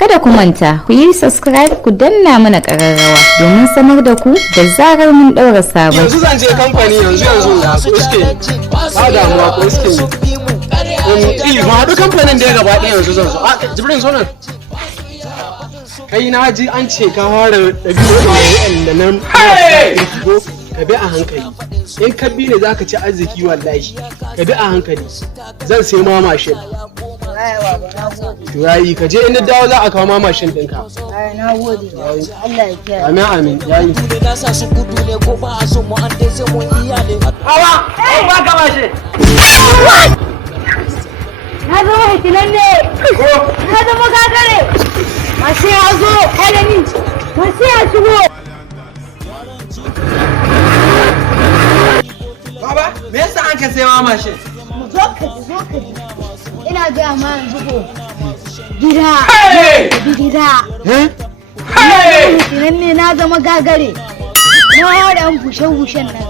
Kada ku manta, ku yi subscribe ku danna mana ƙararrawa domin sanar da ku da zarar mun ɗaura sabon. Yanzu zan je kamfani yanzu ya ko iske ba damuwa ko iske ma haɗu kamfanin da ya gaba ɗaya yanzu zan zo. Jibrin zo nan. Kai na ji an ce ka fara ɗabi'u da nan ka bi a hankali. In ka bi ne za ka ci arziki wallahi. Ka bi a hankali. Zan sai ma mashin. Yayi ka je inda dawo za a kawo ma mashin ɗinka. Na gode. Allah ya kiyaye. Amin amin yayi. Hawa, ba ka mashin. Na zama hitinan ne. Na zama gagare. Masu ya zo, kada ni. Masu ya shigo. Baba, me yasa an ka sai ma mashin? Zo ka ji. Ina ga ma yanzu ko. Gida. Gida. Hitinan ne na zama gagare. Na hada an bushe-bushen nan.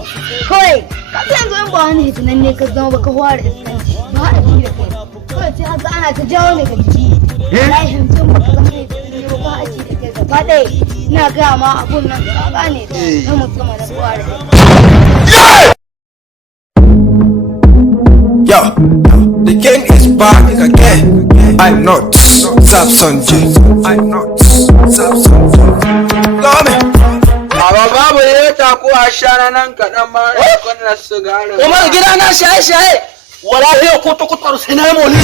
Kawai, kafin yanzu in ba wani hitinan ne ka zama ba ka hware iskanci. Ba a ji da kai. Kawai sai haka ana ta jawo ne ka jiki. Lahin tun ba ka zama hitinan ne ba a ji da kai gaba ɗaya. Ina gaya ma abun nan ka gane na musamman na hware. Yo, the king is back again. I'm not Samson J. I'm not Samson J. Baba babu ne ta ko a shana nan kaɗan ma da kunna sigara. Kuma gida na shaye-shaye. Wallahi ko to kutar sinai mo ne.